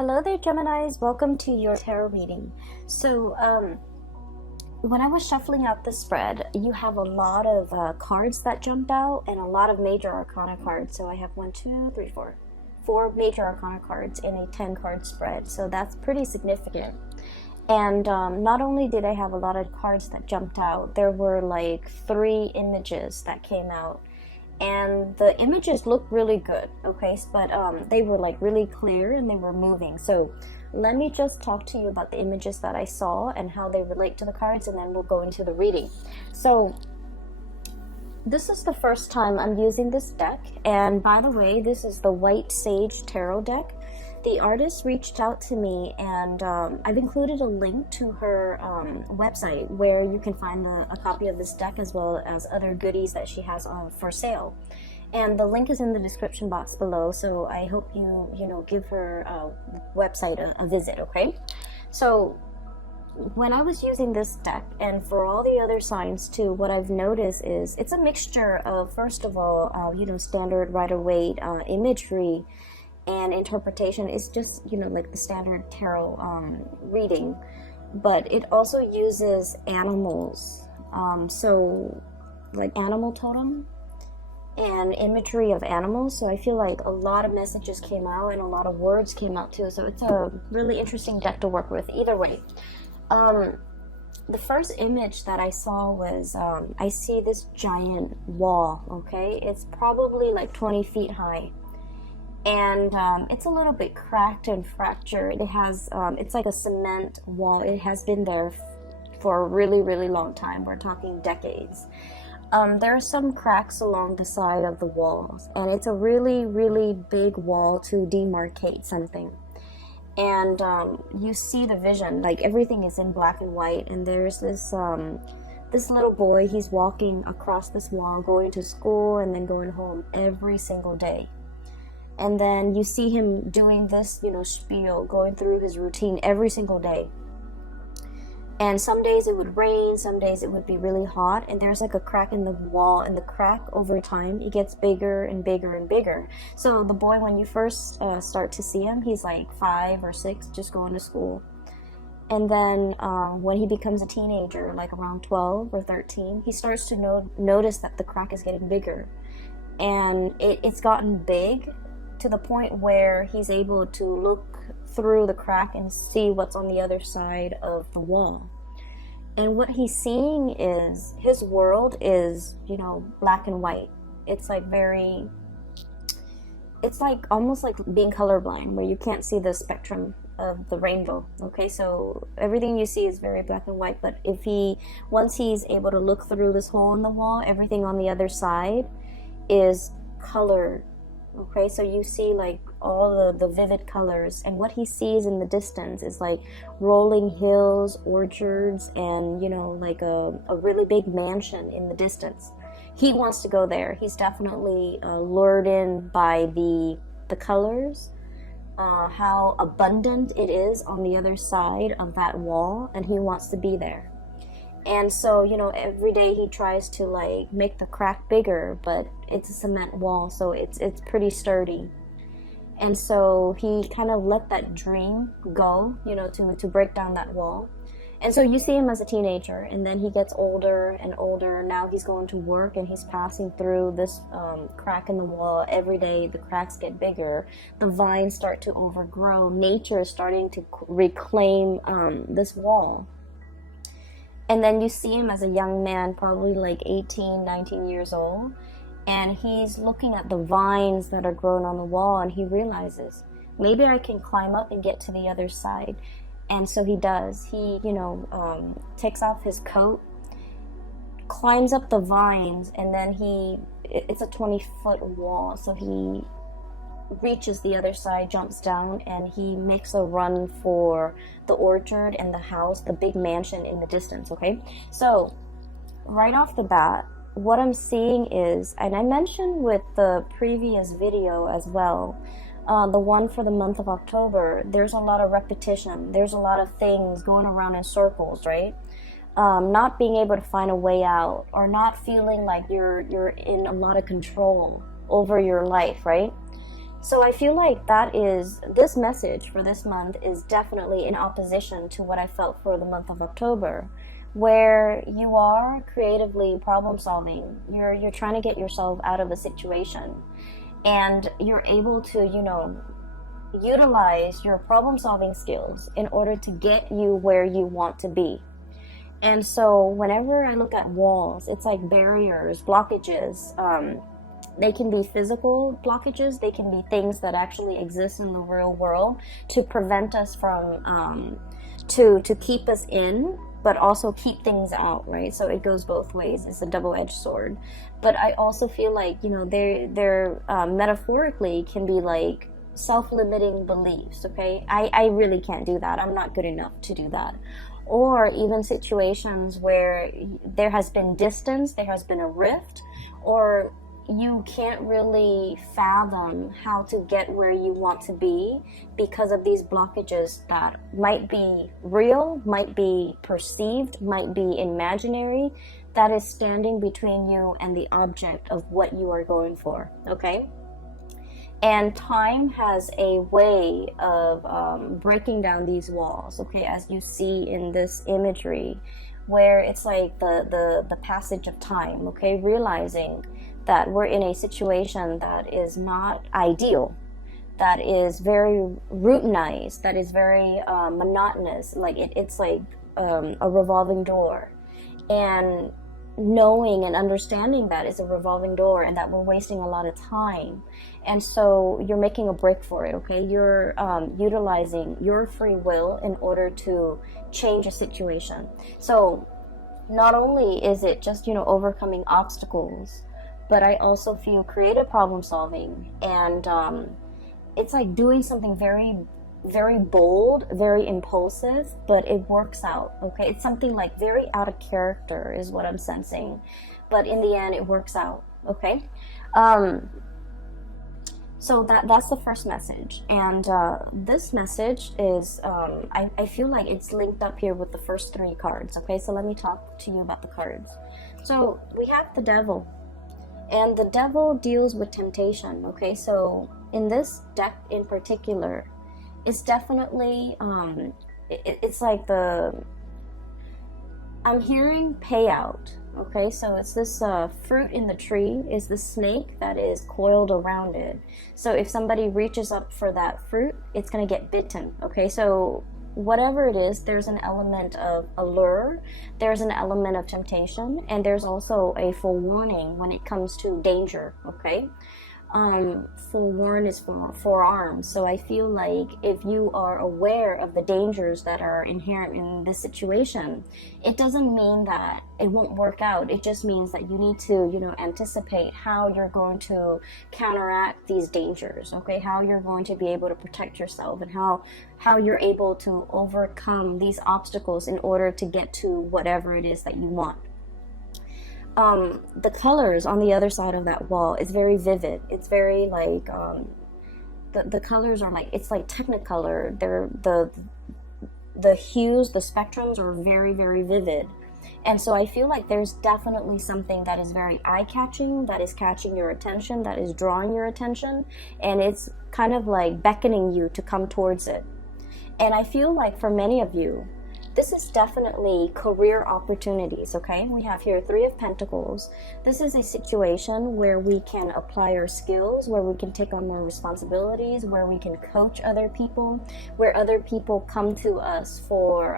Hello there, Geminis. Welcome to your tarot reading. So, when I was shuffling out the spread, you have a lot of cards that jumped out and a lot of major arcana cards. So I have four major arcana cards in a 10-card spread. So that's pretty significant. And not only did I have a lot of cards that jumped out, there were like 3 images that came out. And the images looked really good, okay, but they were like really clear and they were moving. So let me just talk to you about the images that I saw and how they relate to the cards, and then we'll go into the reading. So this is the first time I'm using this deck, and by the way, this is the White Sage Tarot deck. The artist reached out to me, and I've included a link to her website where you can find a copy of this deck as well as other goodies that she has for sale. And the link is in the description box below, so I hope you give her website a visit, okay? So when I was using this deck, and for all the other signs too, what I've noticed is it's a mixture of, first of all, standard Rider-Waite imagery and interpretation. Is just like the standard tarot reading, but it also uses animals, so like animal totem and imagery of animals. So I feel like a lot of messages came out and a lot of words came out too, so it's a really interesting deck to work with either way. The first image that I saw was I see this giant wall, okay? It's probably like 20 feet high, and it's a little bit cracked and fractured. It has it's like a cement wall. It has been there for a really, really long time. We're talking decades. There are some cracks along the side of the walls, and it's a really, really big wall to demarcate something. And you see the vision, like everything is in black and white, and there's this this little boy. He's walking across this wall, going to school and then going home every single day. And then you see him doing this, spiel, going through his routine every single day. And some days it would rain, some days it would be really hot, and there's like a crack in the wall, and the crack over time, it gets bigger and bigger and bigger. So the boy, when you first start to see him, he's like 5 or 6, just going to school. And then when he becomes a teenager, like around 12 or 13, he starts to notice that the crack is getting bigger. And it's gotten big to the point where he's able to look through the crack and see what's on the other side of the wall. And what he's seeing is his world is, black and white. It's like it's like almost like being colorblind, where you can't see the spectrum of the rainbow. Okay, so everything you see is very black and white, but once he's able to look through this hole in the wall, everything on the other side is colored. Okay, so you see like all the vivid colors, and what he sees in the distance is like rolling hills, orchards, and like a really big mansion in the distance. He wants to go there. He's definitely lured in by the colors, how abundant it is on the other side of that wall, and he wants to be there. And so, every day he tries to like make the crack bigger, but it's a cement wall, so it's pretty sturdy. And so he kind of let that dream go, to break down that wall. And so you see him as a teenager, and then he gets older and older. Now he's going to work, and he's passing through this crack in the wall every day. The cracks get bigger. The vines start to overgrow. Nature is starting to reclaim this wall. And then you see him as a young man, probably like 18, 19 years old. And he's looking at the vines that are growing on the wall, and he realizes, maybe I can climb up and get to the other side. And so he does. He, takes off his coat, climbs up the vines, and then it's a 20-foot wall. So he reaches the other side, jumps down, and he makes a run for the orchard and the house, the big mansion in the distance, okay? So right off the bat, what I'm seeing is, and I mentioned with the previous video as well, the one for the month of October, there's a lot of repetition. There's a lot of things going around in circles, right? Not being able to find a way out, or not feeling like you're in a lot of control over your life, right? So I feel like this message for this month is definitely in opposition to what I felt for the month of October, where you are creatively problem solving. You're trying to get yourself out of a situation, and you're able to, utilize your problem solving skills in order to get you where you want to be. And so whenever I look at walls, it's like barriers, blockages. They can be physical blockages. They can be things that actually exist in the real world to prevent us from, to keep us in, but also keep things out, right? So it goes both ways. It's a double-edged sword. But I also feel like, they're metaphorically can be like self-limiting beliefs, okay? I really can't do that. I'm not good enough to do that. Or even situations where there has been distance, there has been a rift, or you can't really fathom how to get where you want to be because of these blockages that might be real, might be perceived, might be imaginary, that is standing between you and the object of what you are going for, okay? And time has a way of breaking down these walls, okay, as you see in this imagery, where it's like the passage of time, okay, realizing that we're in a situation that is not ideal, that is very routinized, that is very monotonous, like it's like a revolving door. And knowing and understanding that it's a revolving door and that we're wasting a lot of time. And so you're making a break for it, okay? You're utilizing your free will in order to change a situation. So not only is it just, overcoming obstacles, but I also feel creative problem solving. And it's like doing something very, very bold, very impulsive, but it works out, okay? It's something like very out of character is what I'm sensing. But in the end, it works out, okay? So that's the first message. And this message is, I feel like it's linked up here with the first three cards, okay? So let me talk to you about the cards. So we have the Devil. And the Devil deals with temptation, okay? So in this deck in particular, it's definitely, it's like I'm hearing payout, okay? So it's this fruit in the tree is the snake that is coiled around it. So if somebody reaches up for that fruit, it's going to get bitten, okay? So whatever it is, there's an element of allure, there's an element of temptation, and there's also a forewarning when it comes to danger, okay? Forewarn is forearmed. So I feel like if you are aware of the dangers that are inherent in this situation, it doesn't mean that it won't work out. It just means that you need to, anticipate how you're going to counteract these dangers, okay? How you're going to be able to protect yourself and how you're able to overcome these obstacles in order to get to whatever it is that you want. The colors on the other side of that wall is very vivid. It's very like the colors are like, it's like Technicolor. They're the hues, the spectrums are very, very vivid. And so I feel like there's definitely something that is very eye-catching, that is catching your attention, that is drawing your attention, and it's kind of like beckoning you to come towards it. And I feel like for many of you, this is definitely career opportunities, okay? We have here Three of Pentacles. This is a situation where we can apply our skills, where we can take on more responsibilities, where we can coach other people, where other people come to us for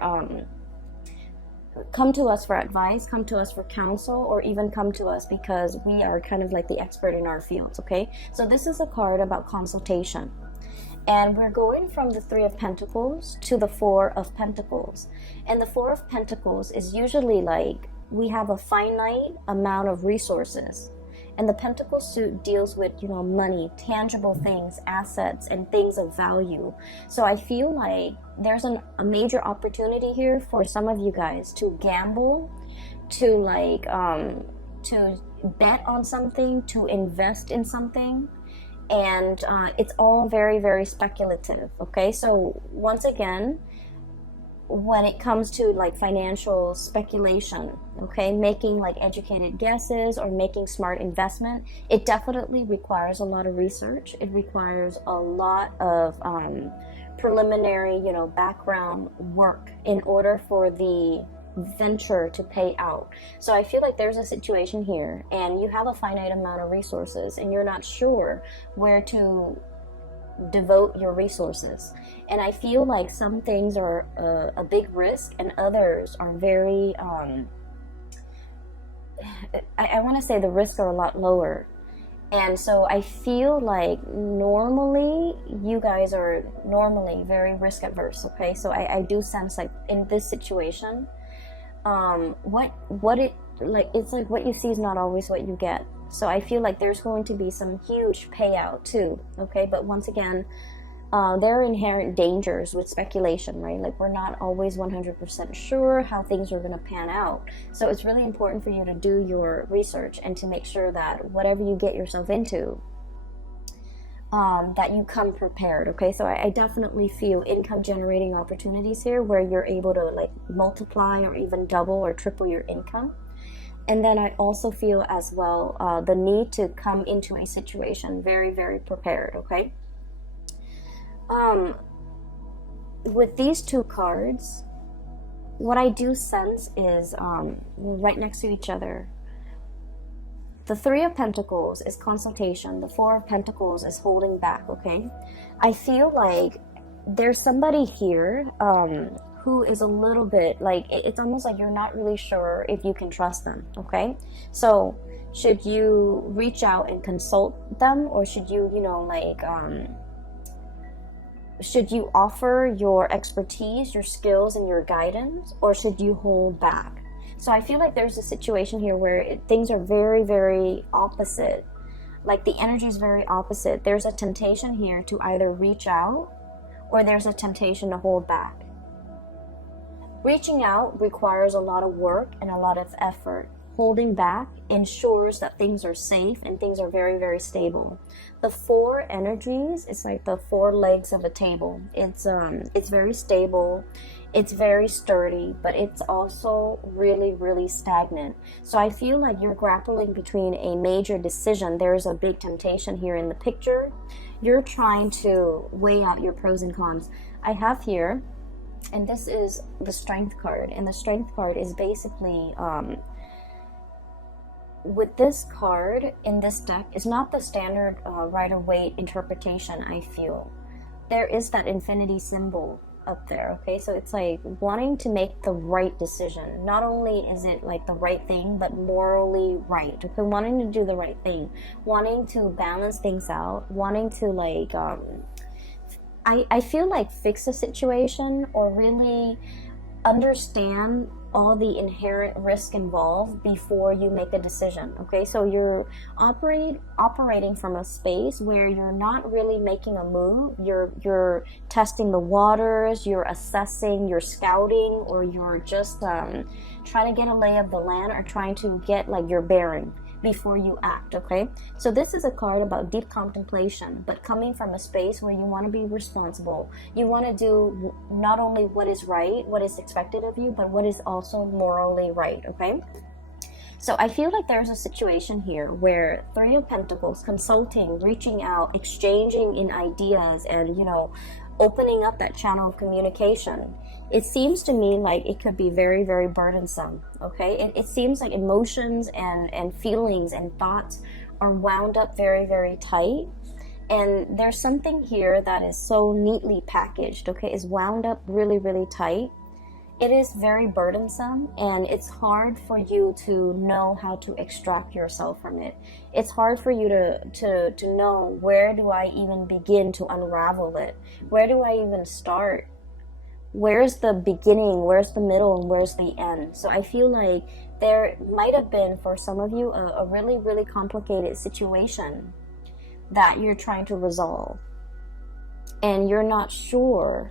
advice, come to us for counsel, or even come to us because we are kind of like the expert in our fields, okay? So this is a card about consultation. And we're going from the Three of Pentacles to the Four of Pentacles. And the Four of Pentacles is usually like we have a finite amount of resources. And the Pentacle suit deals with, money, tangible things, assets, and things of value. So I feel like there's a major opportunity here for some of you guys to gamble, to to bet on something, to invest in something. And it's all very, very speculative, okay? So once again, when it comes to like financial speculation, okay, making like educated guesses or making smart investment, it definitely requires a lot of research. It requires a lot of preliminary, you know, background work in order for the venture to pay out. So I feel like there's a situation here and you have a finite amount of resources and you're not sure where to devote your resources. And I feel like some things are a big risk and others are very I want to say the risks are a lot lower. And so I feel like normally you guys are normally very risk adverse, okay? So I do sense like in this situation, what it like, it's like what you see is not always what you get. So I feel like there's going to be some huge payout too, okay? But once again, there are inherent dangers with speculation, right? Like we're not always 100% sure how things are going to pan out. So it's really important for you to do your research and to make sure that whatever you get yourself into, that you come prepared, okay? So I definitely feel income generating opportunities here where you're able to like multiply or even double or triple your income. And then I also feel as well the need to come into a situation very, very prepared, okay? With these two cards, what I do sense is right next to each other. The Three of Pentacles is consultation. The Four of Pentacles is holding back, okay? I feel like there's somebody here who is a little bit like, it's almost like you're not really sure if you can trust them, okay? So should you reach out and consult them, or should you, you know, like, should you offer your expertise, your skills, and your guidance, or should you hold back? So I feel like there's a situation here where things are very, very opposite. Like the energy is very opposite. There's a temptation here to either reach out, or there's a temptation to hold back. Reaching out requires a lot of work and a lot of effort. Holding back ensures that things are safe and things are very, very stable. The four energies, it's like the four legs of a table. It's very stable, it's very sturdy, but it's also really, really stagnant. So I feel like you're grappling between a major decision. There's a big temptation here in the picture. You're trying to weigh out your pros and cons. I have here, and this is the Strength card, and the Strength card is basically with this card in this deck is not the standard Rider-Waite interpretation. I feel there is that infinity symbol up there, okay? So it's like wanting to make the right decision. Not only is it like the right thing, but morally right, okay? Wanting to do the right thing, wanting to balance things out, wanting to like I feel like fix a situation or really understand all the inherent risk involved before you make a decision, okay? So you're operating from a space where you're not really making a move. You're testing the waters, you're assessing, you're scouting, or you're just trying to get a lay of the land, or trying to get like your bearing before you act, okay? So this is a card about deep contemplation, but coming from a space where you want to be responsible. You want to do not only what is right, what is expected of you, but what is also morally right, okay? So I feel like there's a situation here where Three of Pentacles, consulting, reaching out, exchanging in ideas, and, you know, opening up that channel of communication. It seems to me like it could be very, very burdensome, okay? It seems like emotions and feelings and thoughts are wound up very, very tight. And there's something here that is so neatly packaged, okay? Is wound up really, really tight. It is very burdensome, and it's hard for you to know how to extract yourself from it. It's hard for you to know, where do I even begin to unravel it? Where do I even start? Where's the beginning, where's the middle, and where's the end? So I feel like there might have been, for some of you, a really, really complicated situation that you're trying to resolve. And you're not sure.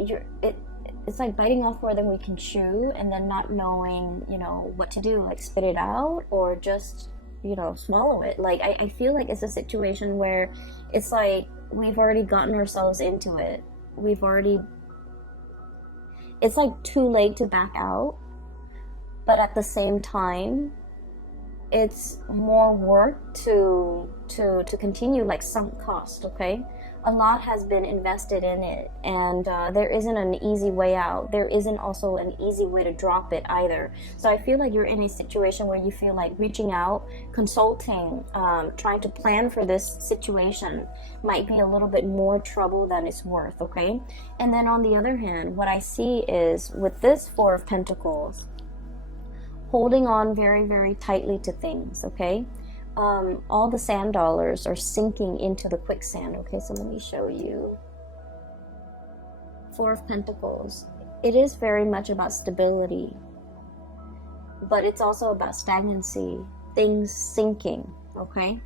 It's like biting off more than we can chew, and then not knowing, you know, what to do, like spit it out or just, you know, swallow it. Like, I feel like it's a situation where it's like we've already gotten ourselves into it. We've already it's like too late to back out, but at the same time, it's more work to continue, like sunk cost. Okay, a lot has been invested in it, and there isn't an easy way out. There isn't also an easy way to drop it either. So I feel like you're in a situation where you feel like reaching out, consulting, trying to plan for this situation might be a little bit more trouble than it's worth. Okay, and then on the other hand, what I see is with this Four of Pentacles, holding on very, very tightly to things. Okay, all the sand dollars are sinking into the quicksand. Okay, so let me show you. Four of Pentacles. It is very much about stability, but it's also about stagnancy, things sinking. Okay,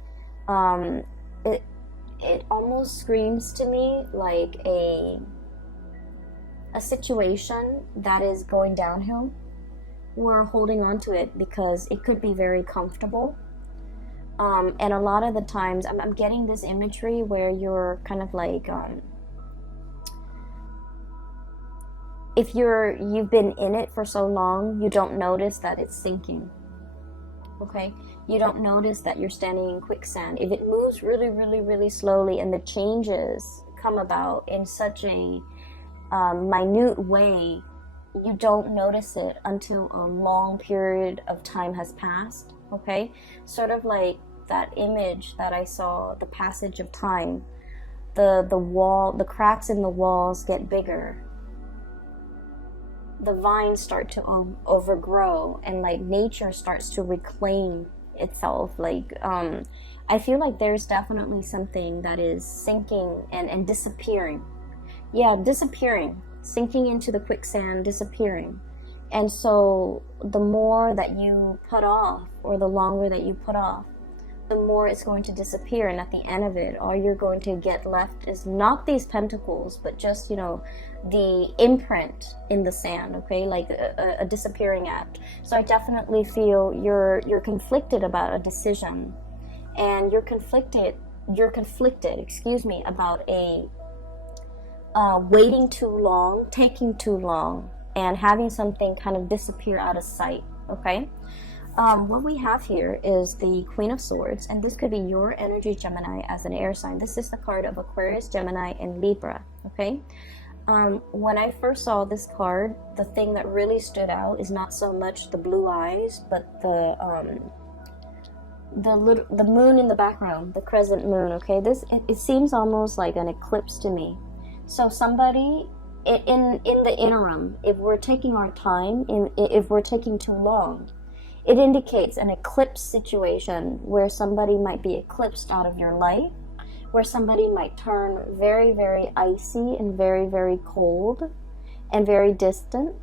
it almost screams to me like a situation that is going downhill. We're holding on to it because it could be very comfortable. And a lot of the times I'm getting this imagery where you're kind of like, if you've been in it for so long, you don't notice that it's sinking. Okay, you don't notice that you're standing in quicksand. If it moves really, really, really slowly and the changes come about in such a minute way, you don't notice it until a long period of time has passed. Okay, sort of like that image that I saw, the passage of time. The cracks in the walls get bigger. The vines start to overgrow, and like nature starts to reclaim itself. Like I feel like there's definitely something that is sinking and disappearing. Yeah, disappearing, sinking into the quicksand, disappearing. And so the more that you put off, or the longer that you put off, the more it's going to disappear. And at the end of it, all you're going to get left is not these pentacles, but just, you know, the imprint in the sand. Okay, like a disappearing act. So I definitely feel you're conflicted about a decision, and you're conflicted, excuse me, about a waiting too long, taking too long, and having something kind of disappear out of sight. Okay, what we have here is the Queen of Swords, and this could be your energy, Gemini, as an air sign. This is the card of Aquarius, Gemini, and Libra. Okay, when I first saw this card, the thing that really stood out is not so much the blue eyes, but the moon in the background, the crescent moon. Okay, it seems almost like an eclipse to me. So somebody in the interim, if we're taking our time, if we're taking too long, it indicates an eclipse situation where somebody might be eclipsed out of your life, where somebody might turn very, very icy and very, very cold and very distant,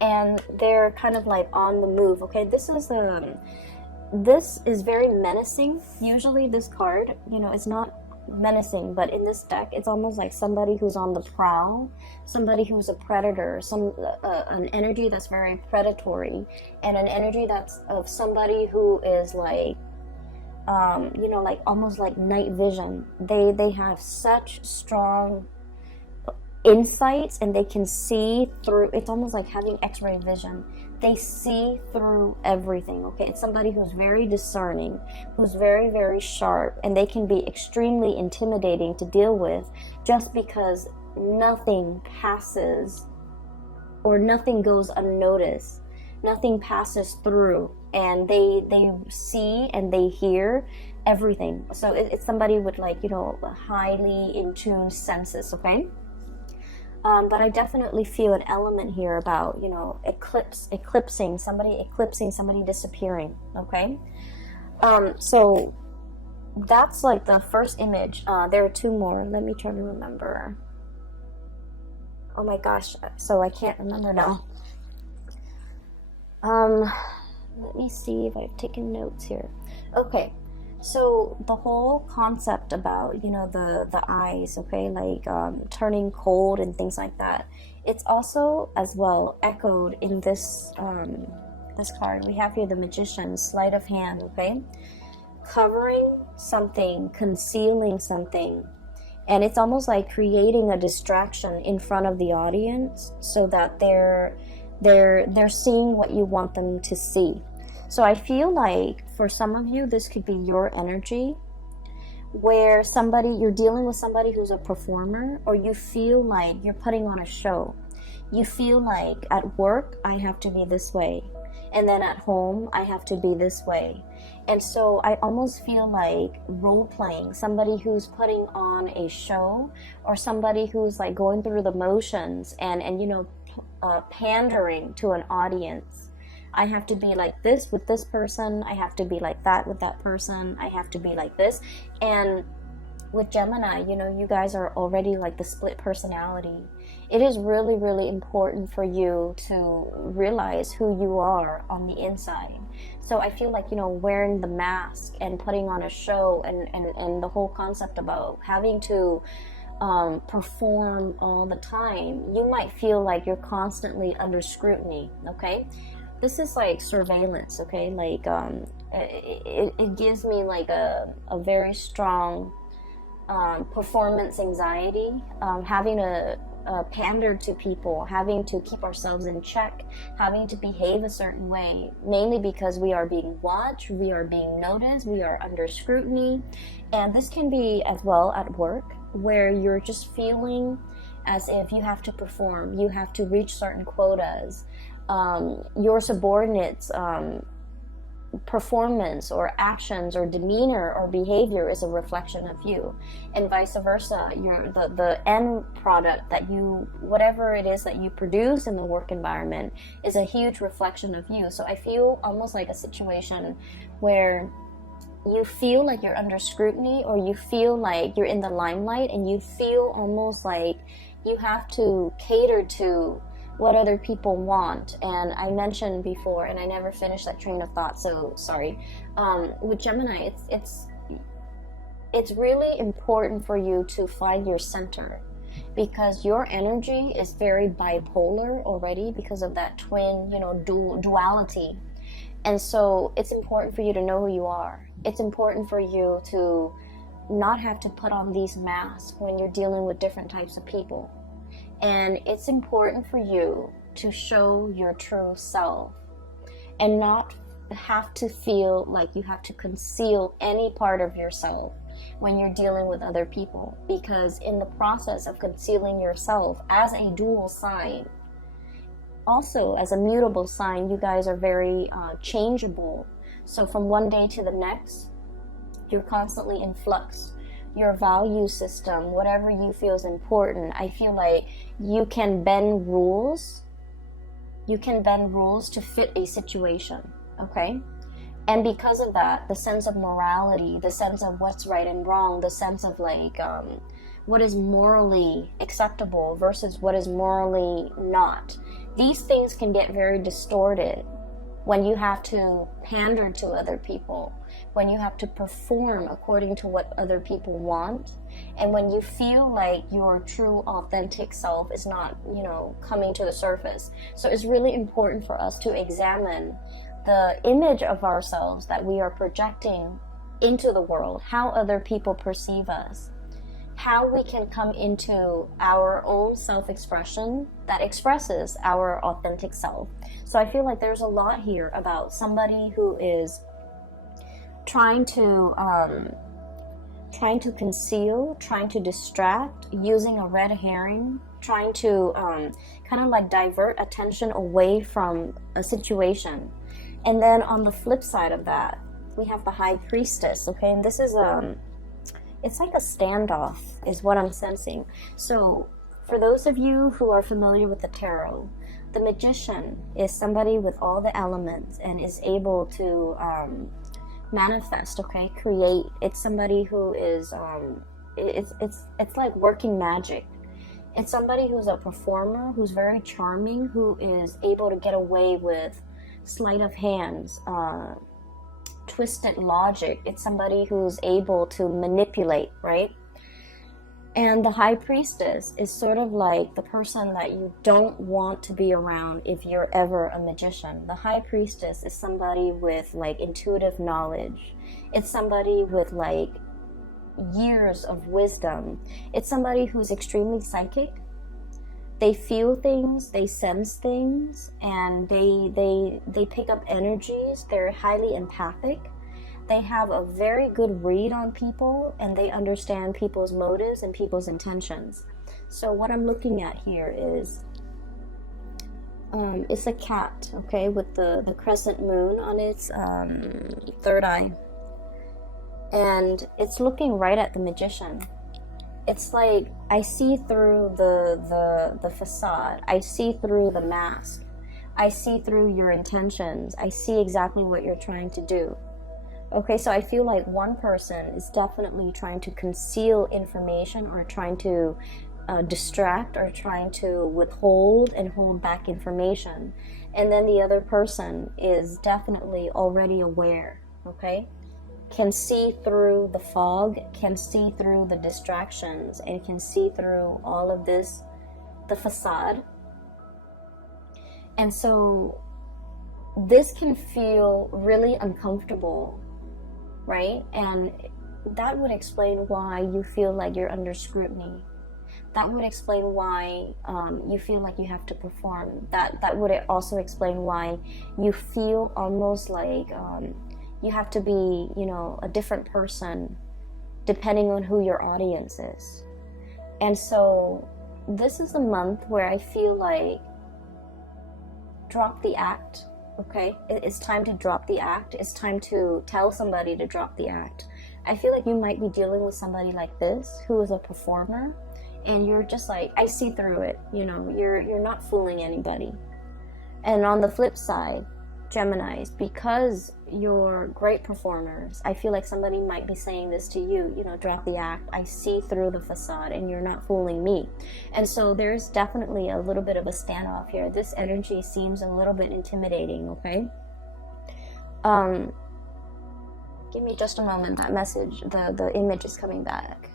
and they're kind of like on the move. Okay, this is very menacing. Usually this card, you know, it's not menacing, but in this deck it's almost like somebody who's on the prowl, somebody who's a predator, an energy that's very predatory, and an energy that's of somebody who is like you know, like almost like night vision. They have such strong insights, and they can see through. It's almost like having x-ray vision. They see through everything. Okay, it's somebody who's very discerning, who's very, very sharp, and they can be extremely intimidating to deal with, just because nothing passes or nothing goes unnoticed, nothing passes through, and they see and they hear everything. So it's somebody with, like, you know, highly in tune senses. Okay, but I definitely feel an element here about, you know, eclipsing somebody, disappearing. Okay, so that's like the first image. There are two more. Let me try to remember. Oh my gosh, so I can't remember now. Let me see if I've taken notes here. Okay, so the whole concept about, you know, the eyes, okay, like turning cold and things like that, it's also as well echoed in this this card. We have here the Magician, sleight of hand. Okay, covering something, concealing something, And it's almost like creating a distraction in front of the audience so that they're seeing what you want them to see. So I feel like for some of you, this could be your energy, where you're dealing with somebody who's a performer, or you feel like you're putting on a show. You feel like at work, I have to be this way, and then at home, I have to be this way. And so I almost feel like role playing, somebody who's putting on a show, or somebody who's like going through the motions and pandering to an audience. I have to be like this with this person. I have to be like that with that person. I have to be like this. And with Gemini, you guys are already like the split personality. It is really, really important for you to realize who you are on the inside. So I feel like, wearing the mask and putting on a show and the whole concept about having to perform all the time, you might feel like you're constantly under scrutiny, okay? This is like surveillance, okay? Like it gives me like a very strong performance anxiety, having to pander to people, having to keep ourselves in check, having to behave a certain way, mainly because we are being watched, we are being noticed, we are under scrutiny. And this can be as well at work, where you're just feeling as if you have to perform, you have to reach certain quotas. Your subordinates' performance or actions or demeanor or behavior is a reflection of you, and vice versa. The end product that whatever it is that you produce in the work environment is a huge reflection of you. So I feel almost like a situation where you feel like you're under scrutiny, or you feel like you're in the limelight, and you feel almost like you have to cater to what other people want. And I mentioned before, and I never finished that train of thought, so sorry. With Gemini, it's really important for you to find your center, because your energy is very bipolar already because of that twin, duality. And so it's important for you to know who you are. It's important for you to not have to put on these masks when you're dealing with different types of people. And it's important for you to show your true self and not have to feel like you have to conceal any part of yourself when you're dealing with other people. Because in the process of concealing yourself as a dual sign, also as a mutable sign, you guys are very changeable. So from one day to the next, you're constantly in flux. Your value system, whatever you feel is important, I feel like you can bend rules. You can bend rules to fit a situation, okay? And because of that, the sense of morality, the sense of what's right and wrong, the sense of like what is morally acceptable versus what is morally not, these things can get very distorted when you have to pander to other people, when you have to perform according to what other people want, and when you feel like your true authentic self is not, coming to the surface. So it's really important for us to examine the image of ourselves that we are projecting into the world, how other people perceive us, how we can come into our own self-expression that expresses our authentic self. So I feel like there's a lot here about somebody who is trying to conceal, trying to distract, using a red herring, trying to kind of like divert attention away from a situation. And then on the flip side of that, we have the High Priestess, okay? And this is it's like a standoff is what I'm sensing. So for those of you who are familiar with the tarot, the Magician is somebody with all the elements and is able to manifest, okay, create. It's somebody who is it's like working magic. It's somebody who's a performer, who's very charming, who is able to get away with sleight of hands, twisted logic. It's somebody who's able to manipulate, right? And the High Priestess is sort of like the person that you don't want to be around if you're ever a magician. The High Priestess is somebody with like intuitive knowledge. It's somebody with like years of wisdom. It's somebody who's extremely psychic. They feel things, they sense things, and they pick up energies. They're highly empathic. They have a very good read on people, and they understand people's motives and people's intentions. So what I'm looking at here is it's a cat, okay, with the crescent moon on its third eye, and it's looking right at the magician. It's like I see through the facade. I see through the mask. I see through your intentions. I see exactly what you're trying to do. Okay, so I feel like one person is definitely trying to conceal information, or trying to distract, or trying to withhold and hold back information. And then the other person is definitely already aware, okay? Can see through the fog, can see through the distractions, and can see through all of this, the facade. And so this can feel really uncomfortable, right? And that would explain why you feel like you're under scrutiny. That would explain why you feel like you have to perform. That would also explain why you feel almost like you have to be, you know, a different person depending on who your audience is. And so this is a month where I feel like drop the act, okay? It's time to drop the act. It's time to tell somebody to drop the act. I feel like you might be dealing with somebody like this who is a performer, and you're just like, I see through it, you know, you're not fooling anybody. And on the flip side, Geminis, because you're great performers, I feel like somebody might be saying this to you, you know, drop the act. I see through the facade and you're not fooling me. And so there's definitely a little bit of a standoff here. This energy seems a little bit intimidating, okay? Give me just a moment. That message, the image is coming back.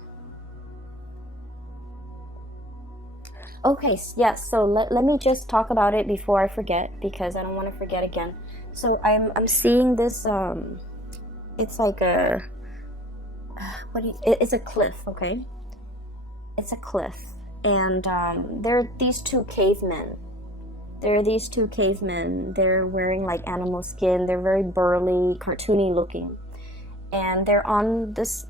Okay, yes, so let me just talk about it before I forget, because I don't want to forget again. So I'm seeing this, it's like a, it's a cliff, okay? It's a cliff, and there are these two cavemen. They're wearing like animal skin. They're very burly, cartoony looking. And they're on this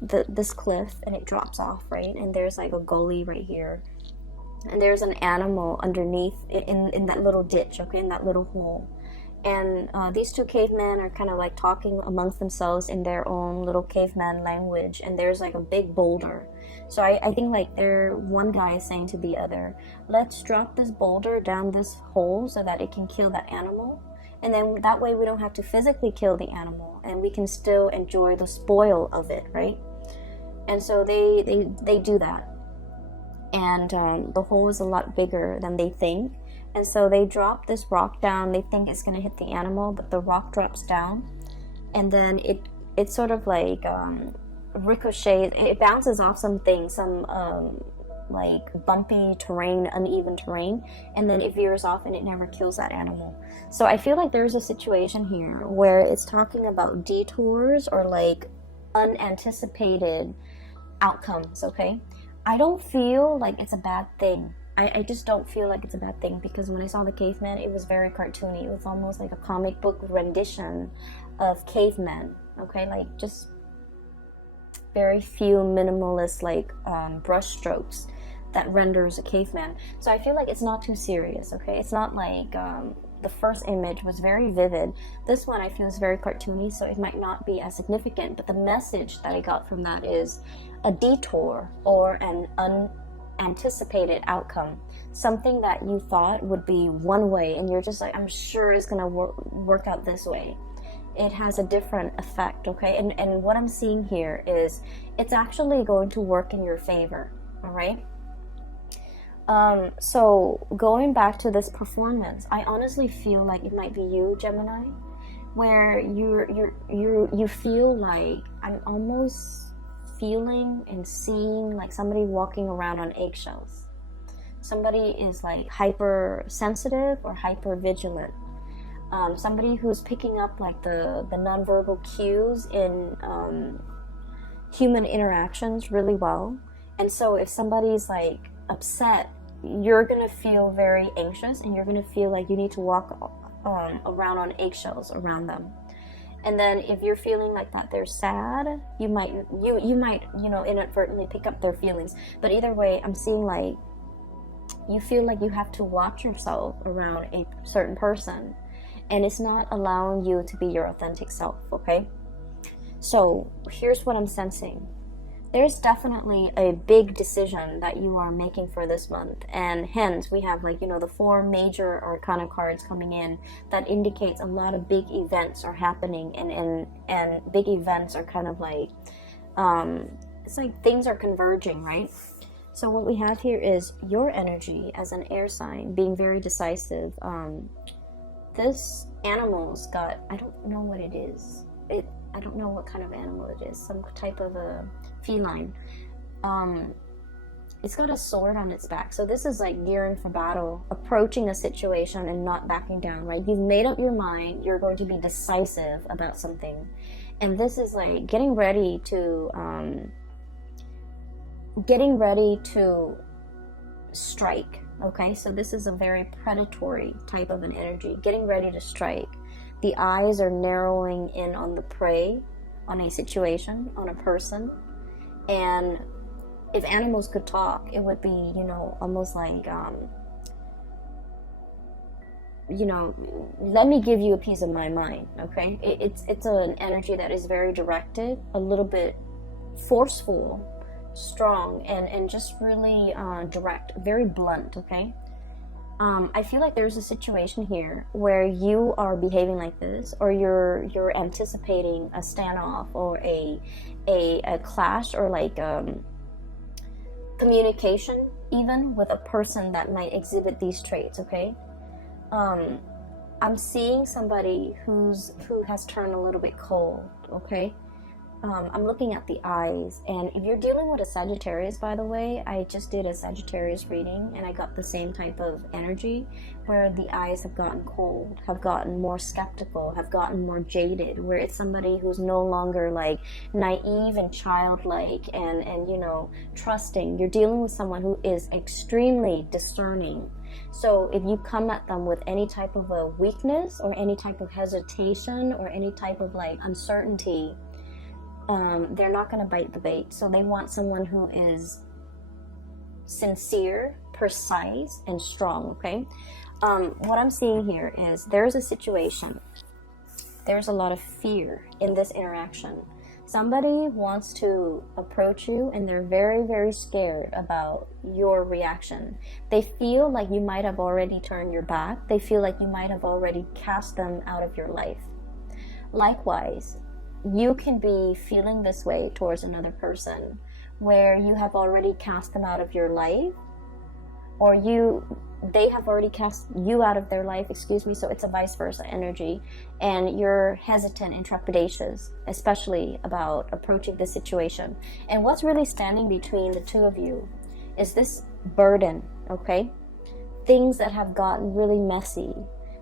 cliff, and it drops off, right? And there's like a gully right here. And there's an animal underneath in that little ditch, okay, in that little hole. And these two cavemen are kind of like talking amongst themselves in their own little caveman language. And there's like a big boulder. So I think like one guy is saying to the other, let's drop this boulder down this hole so that it can kill that animal. And then that way we don't have to physically kill the animal, and we can still enjoy the spoil of it, right? And so they do that. And the hole is a lot bigger than they think. And so they drop this rock down. They think it's going to hit the animal, but the rock drops down. And then it sort of like ricochets, and it bounces off something, some like bumpy terrain, uneven terrain. And then it veers off, and it never kills that animal. So I feel like there's a situation here where it's talking about detours or like unanticipated outcomes, okay? I don't feel like it's a bad thing. I just don't feel like it's a bad thing, because when I saw the caveman, it was very cartoony. It was almost like a comic book rendition of cavemen, okay? Like just very few minimalist like brush strokes that renders a caveman. So I feel like it's not too serious, okay? It's not like the first image was very vivid. This one I feel is very cartoony, so it might not be as significant, but the message that I got from that is a detour or an unanticipated outcome. Something that you thought would be one way, and you're just like, I'm sure it's gonna work out this way. It has a different effect, okay? And what I'm seeing here is it's actually going to work in your favor, all right? So going back to this performance, I honestly feel like it might be you, Gemini, where you feel like I'm almost feeling and seeing like somebody walking around on eggshells. Somebody is like hypersensitive or hyper vigilant. Somebody who's picking up like the nonverbal cues in human interactions really well. And so if somebody's like upset, you're gonna feel very anxious, and you're gonna feel like you need to walk around on eggshells around them. And then if you're feeling like that they're sad, you might inadvertently pick up their feelings. But either way, I'm seeing like you feel like you have to watch yourself around a certain person, and it's not allowing you to be your authentic self. Okay, so here's what I'm sensing. There's definitely a big decision that you are making for this month, and hence we have like, the 4 major arcana cards coming in that indicates a lot of big events are happening, and big events are kind of like, it's like things are converging, right? So what we have here is your energy as an air sign being very decisive. This animal's got, I don't know what it is. I don't know what kind of animal it is. Some type of a feline. It's got a sword on its back. So this is like gearing for battle, approaching a situation and not backing down, right? You've made up your mind. You're going to be decisive about something. And this is like getting ready to strike. Okay, so this is a very predatory type of an energy. Getting ready to strike. The eyes are narrowing in on the prey, on a situation, on a person. And if animals could talk, it would be, almost like, let me give you a piece of my mind, okay? It's an energy that is very directed, a little bit forceful, strong, and just really direct, very blunt, okay? I feel like there's a situation here where you are behaving like this, or you're anticipating a standoff or a clash, or like communication even with a person that might exhibit these traits. Okay, I'm seeing somebody who has turned a little bit cold. Okay. I'm looking at the eyes, and if you're dealing with a Sagittarius, by the way, I just did a Sagittarius reading, and I got the same type of energy, where the eyes have gotten cold, have gotten more skeptical, have gotten more jaded, where it's somebody who's no longer like naive and childlike and trusting. You're dealing with someone who is extremely discerning. So if you come at them with any type of a weakness, or any type of hesitation, or any type of like uncertainty, they're not going to bite the bait. So they want someone who is sincere, precise, and strong. Okay, what I'm seeing here is there's a situation, there's a lot of fear in this interaction. Somebody wants to approach you, and they're very, very scared about your reaction. They feel like you might have already turned your back. They feel like you might have already cast them out of your life. Likewise, you can be feeling this way towards another person, where you have already cast them out of your life, or they have already cast you out of their life, so it's a vice versa energy, and you're hesitant and trepidatious, especially about approaching the situation. And what's really standing between the two of you is this burden, okay? Things that have gotten really messy,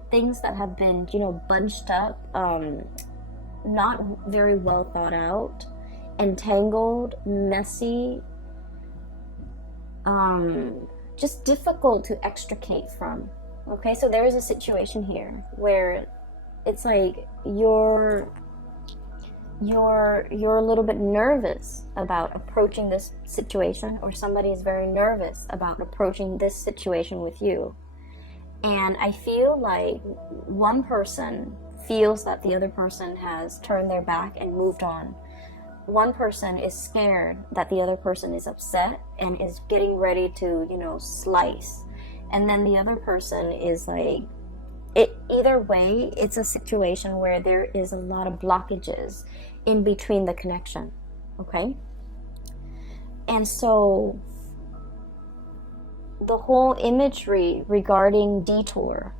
things that have been, bunched up, not very well thought out, entangled, messy, just difficult to extricate from. Okay, so there is a situation here where it's like you're a little bit nervous about approaching this situation, or somebody is very nervous about approaching this situation with you. And I feel like one person feels that the other person has turned their back and moved on. One person is scared that the other person is upset and is getting ready to, slice. And then the other person is like, either way, it's a situation where there is a lot of blockages in between the connection. Okay? And so the whole imagery regarding detour,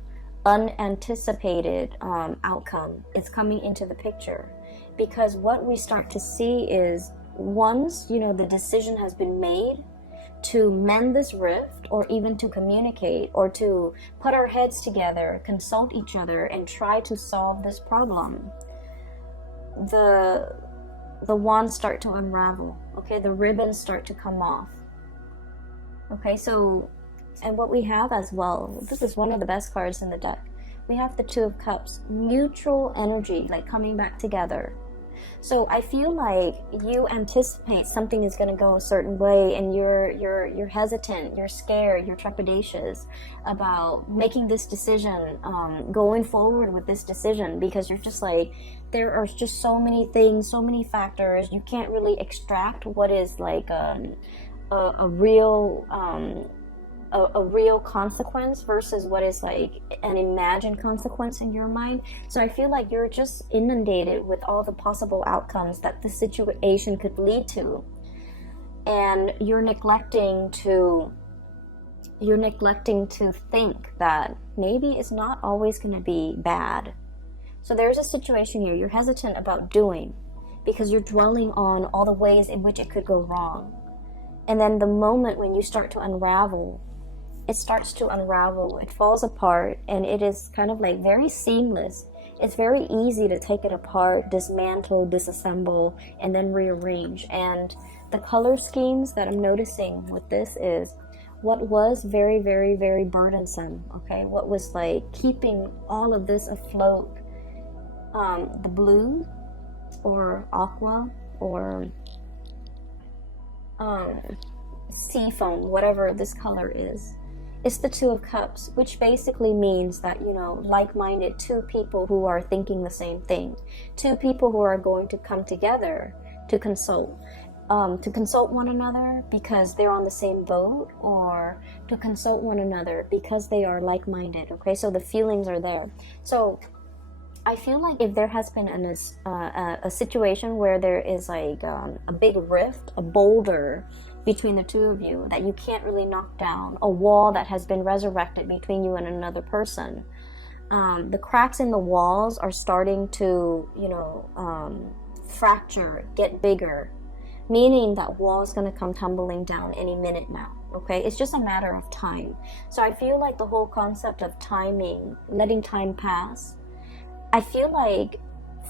unanticipated outcome, is coming into the picture, because what we start to see is once the decision has been made to mend this rift, or even to communicate, or to put our heads together, consult each other, and try to solve this problem, the the wands start to unravel, okay? The ribbons start to come off. Okay, so, and what we have as well, this is one of the best cards in the deck. We have the Two of Cups, mutual energy, like coming back together. So I feel like you anticipate something is going to go a certain way, and you're hesitant, you're scared, you're trepidatious about making this decision, going forward with this decision, because you're just like, there are just so many things, so many factors. You can't really extract what is like a real a real consequence versus what is like an imagined consequence in your mind. So I feel like you're just inundated with all the possible outcomes that the situation could lead to, and you're neglecting to think that maybe it's not always going to be bad. So there's a situation here you're hesitant about doing because you're dwelling on all the ways in which it could go wrong. And then the moment when you start to unravel, it starts to unravel, it falls apart, and it is kind of like very seamless. It's very easy to take it apart, dismantle, disassemble, and then rearrange. And the color schemes that I'm noticing with this is what was very, very, very burdensome, okay? What was like keeping all of this afloat, the blue or aqua or sea foam, whatever this color is. It's the Two of Cups, which basically means that, you know, like-minded, two people who are thinking the same thing, two people who are going to come together to consult one another because they're on the same boat, or to consult one another because they are like-minded, okay? So the feelings are there. So I feel like if there has been a situation where there is like a big rift, a boulder between the two of you that you can't really knock down, a wall that has been resurrected between you and another person, the cracks in the walls are starting to, you know, fracture, get bigger, meaning that wall is going to come tumbling down any minute now, okay? It's just a matter of time. So I feel like the whole concept of timing, letting time pass, I feel like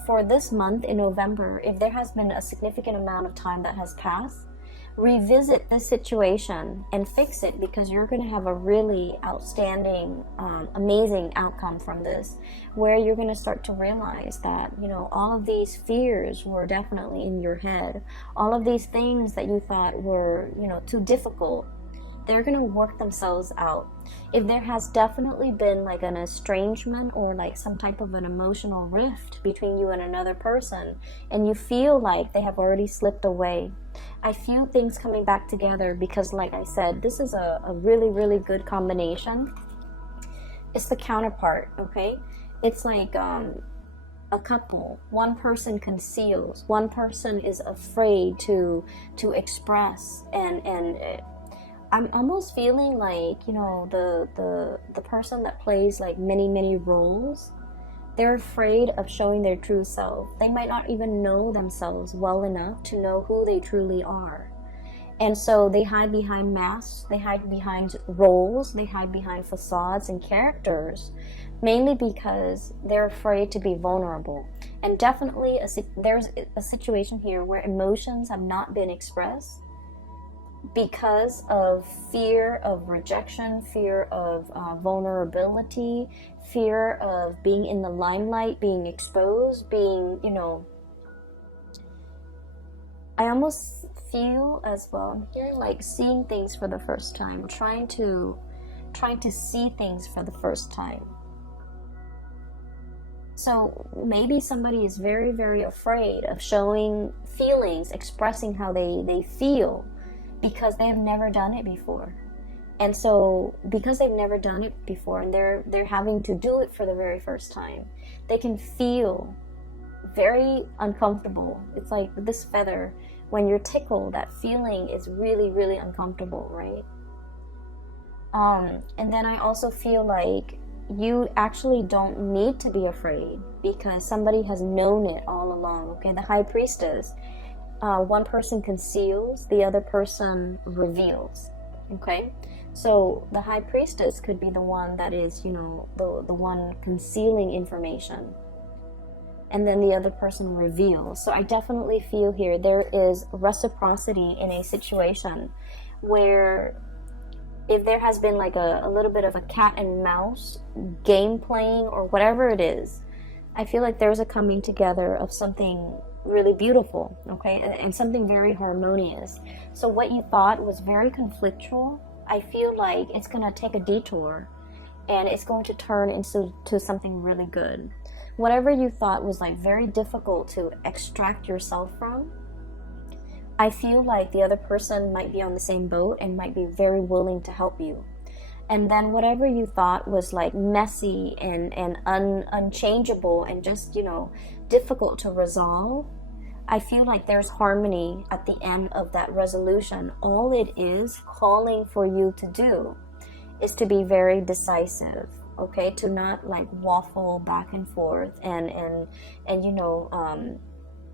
for this month in November, if there has been a significant amount of time that has passed, revisit this situation and fix it, because you're going to have a really outstanding, amazing outcome from this, where you're going to start to realize that, you know, all of these fears were definitely in your head. All of these things that you thought were, you know, too difficult, they're going to work themselves out. If there has definitely been like an estrangement or like some type of an emotional rift between you and another person, and you feel like they have already slipped away, I feel things coming back together, because like I said, this is a really, really good combination. It's the counterpart, okay? It's like a couple. One person conceals, one person is afraid to express, and I'm almost feeling like, you know, the person that plays like many roles, they're afraid of showing their true self. They might not even know themselves well enough to know who they truly are. And so they hide behind masks, they hide behind roles, they hide behind facades and characters, mainly because they're afraid to be vulnerable. And definitely there's a situation here where emotions have not been expressed because of fear of rejection, fear of vulnerability, fear of being in the limelight, being exposed, being, you know, I almost feel as well, I'm hearing like seeing things for the first time, trying to see things for the first time. So maybe somebody is very, very afraid of showing feelings, expressing how they feel, because they have never done it before. And so because they've never done it before, and they're having to do it for the very first time, they can feel very uncomfortable. It's like this feather, when you're tickled, that feeling is really, really uncomfortable, right? And then I also feel like you actually don't need to be afraid, because somebody has known it all along, okay? The High Priestess, one person conceals, the other person reveals, okay? So the High Priestess could be the one that is, you know, the one concealing information. and then the other person reveals. So I definitely feel here there is reciprocity in a situation where if there has been like a little bit of a cat and mouse game playing or whatever it is, I feel like there's a coming together of something really beautiful, okay, and something very harmonious. So what you thought was very conflictual, I feel like it's going to take a detour and it's going to turn into something really good. Whatever you thought was like very difficult to extract yourself from, I feel like the other person might be on the same boat and might be very willing to help you. And then whatever you thought was like messy and unchangeable and just, you know, difficult to resolve, I feel like there's harmony at the end of that resolution. All it is calling for you to do is to be very decisive, okay? To not like waffle back and forth and you know,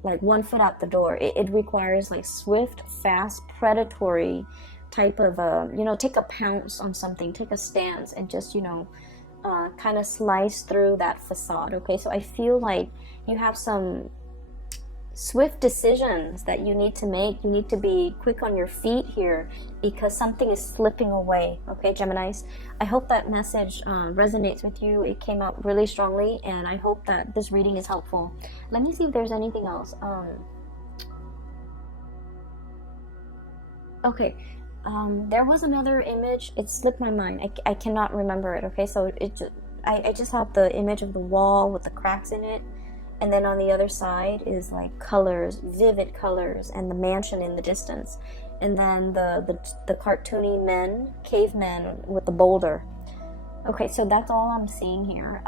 like one foot out the door. It requires like swift, fast, predatory type of, you know, take a pounce on something, take a stance, and just, you know, kind of slice through that facade, okay? So I feel like you have some swift decisions that you need to make. You need to be quick on your feet here because something is slipping away, okay, Geminis? I hope that message resonates with you. It came out really strongly, and I hope that this reading is helpful. Let me see if there's anything else. Okay. There was another image. It slipped my mind. I cannot remember it, okay? So I just have the image of the wall with the cracks in it. And then on the other side is like colors, vivid colors, and the mansion in the distance. And then the cartoony men, cavemen with the boulder. Okay, so that's all I'm seeing here.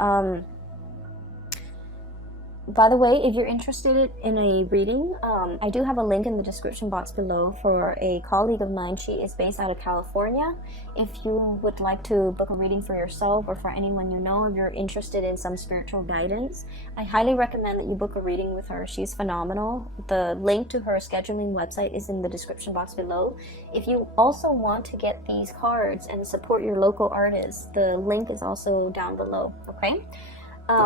By the way, if you're interested in a reading, I do have a link in the description box below for a colleague of mine. She is based out of California. If you would like to book a reading for yourself or for anyone you know, if you're interested in some spiritual guidance, I highly recommend that you book a reading with her. She's phenomenal. The link to her scheduling website is in the description box below. If you also want to get these cards and support your local artists, the link is also down below, okay?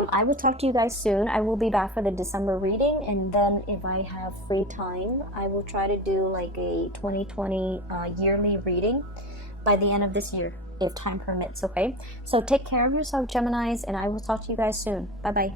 I will talk to you guys soon. I will be back for the December reading, and then if I have free time, I will try to do like a 2020 yearly reading by the end of this year, if time permits, okay? So take care of yourself, Geminis, and I will talk to you guys soon. Bye-bye.